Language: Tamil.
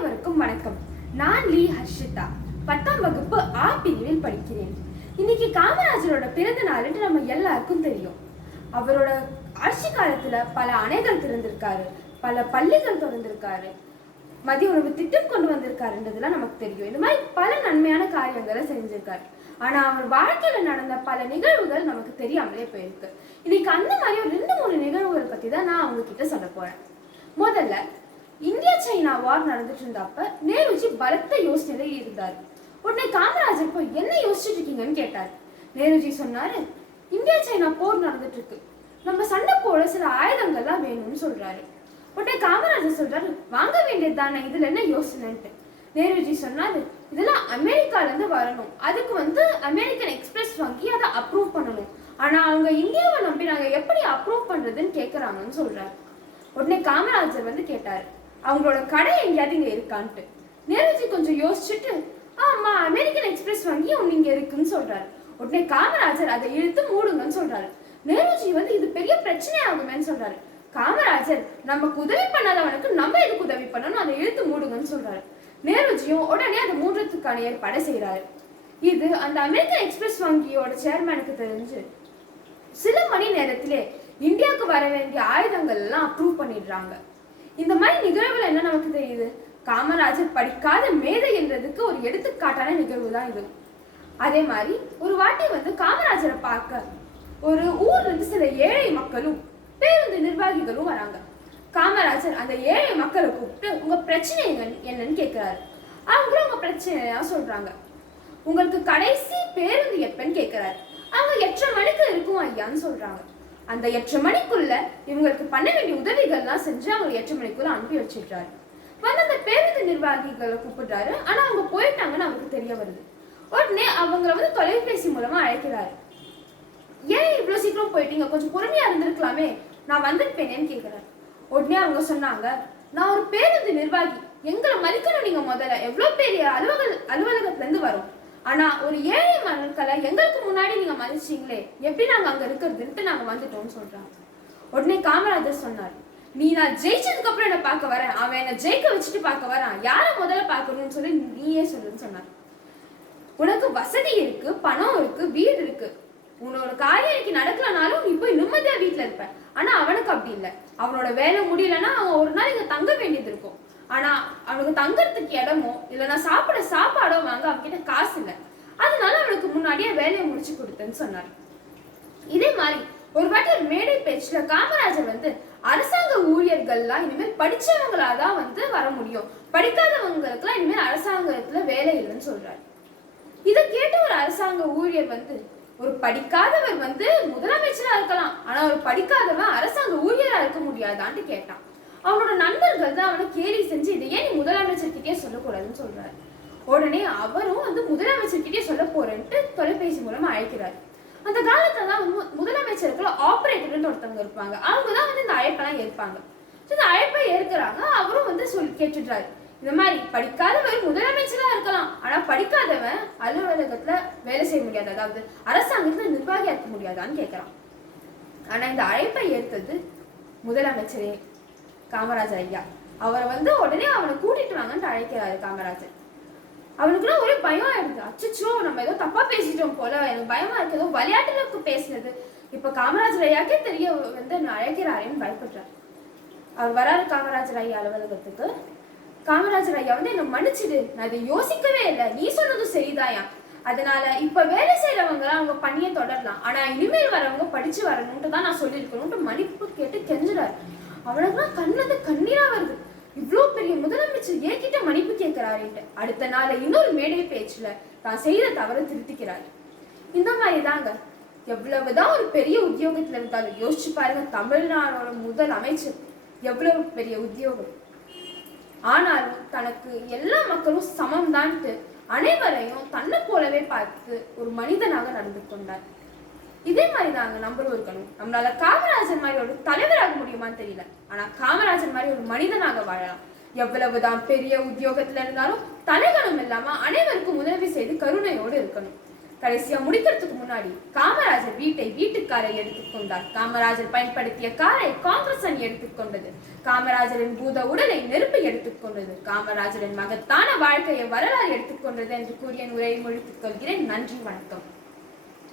அனைவருக்கும் வணக்கம். நான் லீ ஹர்ஷிதா, 10ஆம் வகுப்பு ஆ பிரிவில் படிக்கிறேன். இன்னைக்கு காமராஜரோட பிறந்த நாள் என்று நம்ம எல்லாருக்கும் தெரியும். அவரோட ஆட்சி காலத்துல பல அணைகள் திறந்திருக்காரு, பல பள்ளிகள் திறந்திருக்காரு, மதிய உணவு திட்டம் கொண்டு வந்திருக்காருன்றதுலாம் நமக்கு தெரியும். இந்த மாதிரி பல நன்மையான காரியங்களை செஞ்சிருக்காரு. ஆனா அவர் வாழ்க்கையில நடந்த பல நிகழ்வுகள் நமக்கு தெரியாமலே போயிருக்கு. இன்னைக்கு அந்த மாதிரி ஒரு 2-3 நிகழ்வுகள் பத்தி தான் நான் அவங்க கிட்ட சொல்ல போறேன். முதல்ல, இந்தியா சைனா வார் நடந்துட்டு இருந்தப்ப நேருஜி பலத்த யோசனையில இருந்தார். உடனே காமராஜர் போய் என்ன யோசிச்சுட்டு இருக்கீங்கன்னு கேட்டார். நேருஜி சொன்னாரு, இந்தியா சைனா போர் நடந்துட்டு இருக்கு, நம்ம சண்டை போட சில ஆயுதங்கள்லாம் வேணும்னு சொல்றாரு. உடனே காமராஜர் சொல்றாரு, வாங்க வேண்டியது தானே, இதுல என்ன யோசனைன்ட்டு. நேருஜி சொன்னாரு, இதெல்லாம் அமெரிக்கால இருந்து வரணும், அதுக்கு அமெரிக்கன் எக்ஸ்பிரஸ் வாங்கி அதை அப்ரூவ் பண்ணணும். ஆனா அவங்க இந்தியாவை நம்பி நாங்க எப்படி அப்ரூவ் பண்றதுன்னு கேக்குறாங்கன்னு சொல்றாரு. உடனே காமராஜர் கேட்டாரு, அவங்களோட கடை எங்கேயாவது இங்க இருக்கான்ட்டு. நேருஜி கொஞ்சம் யோசிச்சுட்டு, ஆமா அமெரிக்கன் எக்ஸ்பிரஸ் வங்கி ஒன்னு இங்க இருக்குன்னு சொல்றாரு. உடனே காமராஜர் அதை இழுத்து மூடுங்கன்னு சொல்றாரு. நேருஜி இது பெரிய பிரச்சனை ஆகுமேன்னு சொல்றாரு. காமராஜர், நமக்கு உதவி பண்ணாதவனுக்கு நம்ம எதுக்கு உதவி பண்ணணும், அதை இழுத்து மூடுங்கன்னு சொல்றாரு. நேருஜியும் உடனே அதை மூடுறதுக்கான ஏற்பாடு செய்யறாரு. இது அந்த அமெரிக்கன் எக்ஸ்பிரஸ் வங்கியோட சேர்மேனுக்கு தெரிஞ்சு சில மணி நேரத்திலே இந்தியாவுக்கு வர வேண்டிய ஆயுதங்கள் எல்லாம் அப்ரூவ் பண்ணிடுறாங்க. இந்த மாதிரி நிகழ்வுல என்ன நமக்கு தெரியுது, காமராஜர் படிக்காத மேதை என்றதுக்கு ஒரு எடுத்துக்காட்டான நிகழ்வு தான் இது. அதே மாதிரி ஒரு வாட்டி காமராஜரை பார்க்க ஒரு ஊர்ல இருந்து சில ஏழை மக்களும் பேருந்து நிர்வாகிகளும் வராங்க. காமராஜர் அந்த ஏழை மக்களை கூப்பிட்டு, உங்க பிரச்சனை என்னன்னு கேட்கிறாரு. அவங்களும் உங்க பிரச்சனையா சொல்றாங்க. உங்களுக்கு கடைசி பேருந்து எப்பன்னு கேட்கிறாரு. அவங்க 8:30 மணிக்கு இருக்கும் ஐயான்னு சொல்றாங்க. அந்த 8:30 மணிக்குள்ள இவங்களுக்கு பண்ண வேண்டிய உதவிகள்லாம் செஞ்சு அவங்க 8 மணிக்குள்ள அனுப்பி வச்சிடுறாரு. அந்த பேருந்து நிர்வாகிகளை கூப்பிடுறாரு. ஆனா அவங்க போயிட்டாங்கன்னு அவருக்கு தெரிய வருது. உடனே அவங்களை தொலைபேசி மூலமா அழைக்கிறாரு. ஏன் இவ்வளவு சீக்கிரம் போயிட்டீங்க, கொஞ்சம் பொறுமையா இருந்திருக்கலாமே, நான் வந்திருப்பேனேன்னு கேட்கிறாரு. உடனே அவங்க சொன்னாங்க, நான் ஒரு பேருந்து நிர்வாகி, எங்களை மதிக்கணும், நீங்க முதல்ல எவ்வளவு பெரிய அலுவலகத்துல இருந்து வரும், ஆனா ஒரு ஏழை மக்களை எங்களுக்கு முன்னாடி நீங்க மதிச்சீங்களே, எப்படி நாங்க அங்க இருக்கிறதுன்ட்டு நாங்க வந்துட்டோம்னு சொல்றாங்க. உடனே காமராஜர் சொன்னார், நீ நான் ஜெயிச்சதுக்கு அப்புறம் என்ன பார்க்க வரேன், அவன் என்ன ஜெயிக்க வச்சுட்டு பார்க்க வரான், யார முதல்ல பார்க்கணும்னு சொல்லி நீயே சொல்லுன்னு சொன்னார். உனக்கு வசதி இருக்கு, பணம் இருக்கு, வீடு இருக்கு, உன்னோட காரியம் இன்னைக்கு நடக்கலனாலும் நீ போய் நிம்மதியா வீட்டுல இருப்ப. ஆனா அவனுக்கு அப்படி இல்லை. அவனோட வேலை முடியலன்னா அவன் ஒரு நாள் இங்க தங்க வேண்டியது இருக்கும். ஆனா அவனுக்கு தங்கறதுக்கு இடமோ இல்லைன்னா சாப்பிட சாப்பாடோ வாங்க அவன்கிட்ட காசு இல்லை. அதனால அவனுக்கு முன்னாடியே வேலையை முடிச்சு கொடுத்தேன்னு சொன்னார். இதே மாதிரி ஒரு வாட்டி ஒரு மேடை பேச்சுல காமராஜர் அரசாங்க ஊழியர்கள்லாம் இனிமேல் படிச்சவங்களாதான் வர முடியும், படிக்காதவங்களுக்குலாம் இனிமேல் அரசாங்கத்துல வேலை இல்லைன்னு சொல்றாரு. இதை கேட்ட ஒரு அரசாங்க ஊழியர் ஒரு படிக்காதவர் முதலமைச்சரா இருக்கலாம், ஆனா ஒரு படிக்காதவன் அரசாங்க ஊழியரா இருக்க முடியாதான்ட்டு கேட்டான். அவனோட நண்பர்கள் தான் அவனை கேலி செஞ்சு, இதை ஏன் நீ முதலமைச்சர்கிட்டே சொல்லக்கூடாதுன்னு சொல்றாரு. உடனே அவரும் முதலமைச்சர்கிட்டே சொல்ல போறேன்ட்டு தொலைபேசி மூலமா அழைக்கிறாரு. அந்த காலத்துல தான் முதலமைச்சருக்குள்ள ஆபரேட்டர்னு ஒருத்தவங்க இருப்பாங்க. அவங்கதான் இந்த அழைப்பெல்லாம் ஏற்பாங்க. இந்த அழைப்பை ஏற்கிறாங்க. அவரும் சொல்லி கேட்டுடுறாரு, இந்த மாதிரி படிக்காதவர் முதலமைச்சரா இருக்கலாம், ஆனா படிக்காதவன் அலுவலகத்துல வேலை செய்ய முடியாது, அதாவது அரசாங்கத்துல நிர்வாகியா இருக்க முடியாதான்னு கேட்கிறான். ஆனா இந்த அழைப்பை ஏற்றது முதலமைச்சரே காமராஜர் ஐயா. அவரை உடனே அவனை கூட்டிட்டு வாங்கன்னு அழைக்கிறாரு காமராஜர். அவனுக்குலாம் ஒரே பயம் ஆயிடுது. அச்சோ, நம்ம ஏதோ தப்பா பேசிட்டோம் போல, எனக்கு பயமா இருக்கு, ஏதோ விளையாட்டுக்கு பேசினது இப்ப காமராஜர் ஐயாக்கே தெரிய அழைக்கிறாரேன்னு பயப்படுறாரு. அவர் வராரு காமராஜர் ஐயா அலுவலகத்துக்கு. காமராஜர் ஐயா என்ன மன்னிச்சிடு, நான் இதை யோசிக்கவே இல்லை, நீ சொன்னதும் சரிதாயா, அதனால இப்ப வேலை செய்யறவங்க அவங்க பணியை தொடரலாம், ஆனா இனிமேல் வரவங்க படிச்சு வரணும்ட்டு தான் நான் சொல்லியிருக்கணும்ட்டு மன்னிப்பு கேட்டு கெஞ்சுறாரு. அவனுக்குலாம் கண்ணீரா வருது. இவ்வளவு பெரிய முதலமைச்சர் ஏகிட்ட மன்னிப்பு கேட்கிறாருன்ட்டு அடுத்த நாள் இன்னொரு மேடை பேச்சுல தான் செய்த தவறு திருத்திக்கிறாரு. இந்த மாதிரி தாங்க, எவ்வளவுதான் ஒரு பெரிய உத்தியோகத்துல இருந்தாலும் யோசிச்சு பாருங்க, தமிழ்நாடோட முதல் அமைச்சர் எவ்வளவு பெரிய உத்தியோகம், ஆனாலும் தனக்கு எல்லா மக்களும் சமம் தான்ட்டு அனைவரையும் தன்னை போலவே பார்த்து ஒரு மனிதனாக நடந்து கொண்டார். இதே மாதிரி தாங்க நம்மளும் இருக்கணும். நம்மளால காமராஜர் மாதிரி ஒரு தலைவராக முடியுமான்னு தெரியல, ஆனா காமராஜர் மாதிரி ஒரு மனிதனாக வாழலாம். எவ்வளவுதான் பெரிய உத்தியோகத்துல இருந்தாலும் தலைகணம் இல்லாம அனைவருக்கும் உதவி செய்து கருணையோடு இருக்கணும். கடைசியா முடிக்கிறதுக்கு முன்னாடி காமராஜர் வீட்டை வீட்டுக்காரை எடுத்துக்கொண்டார். காமராஜர் பயன்படுத்திய காரை காங்கிரஸ் அணி எடுத்துக்கொண்டது. காமராஜரின் பூத உடலை நெருப்பு எடுத்துக்கொண்டது. காமராஜரின் மகத்தான வாழ்க்கையை வரலாறு எடுத்துக்கொண்டது என்று கூறிய உரையை முடித்துக் கொள்கிறேன். நன்றி, வணக்கம்.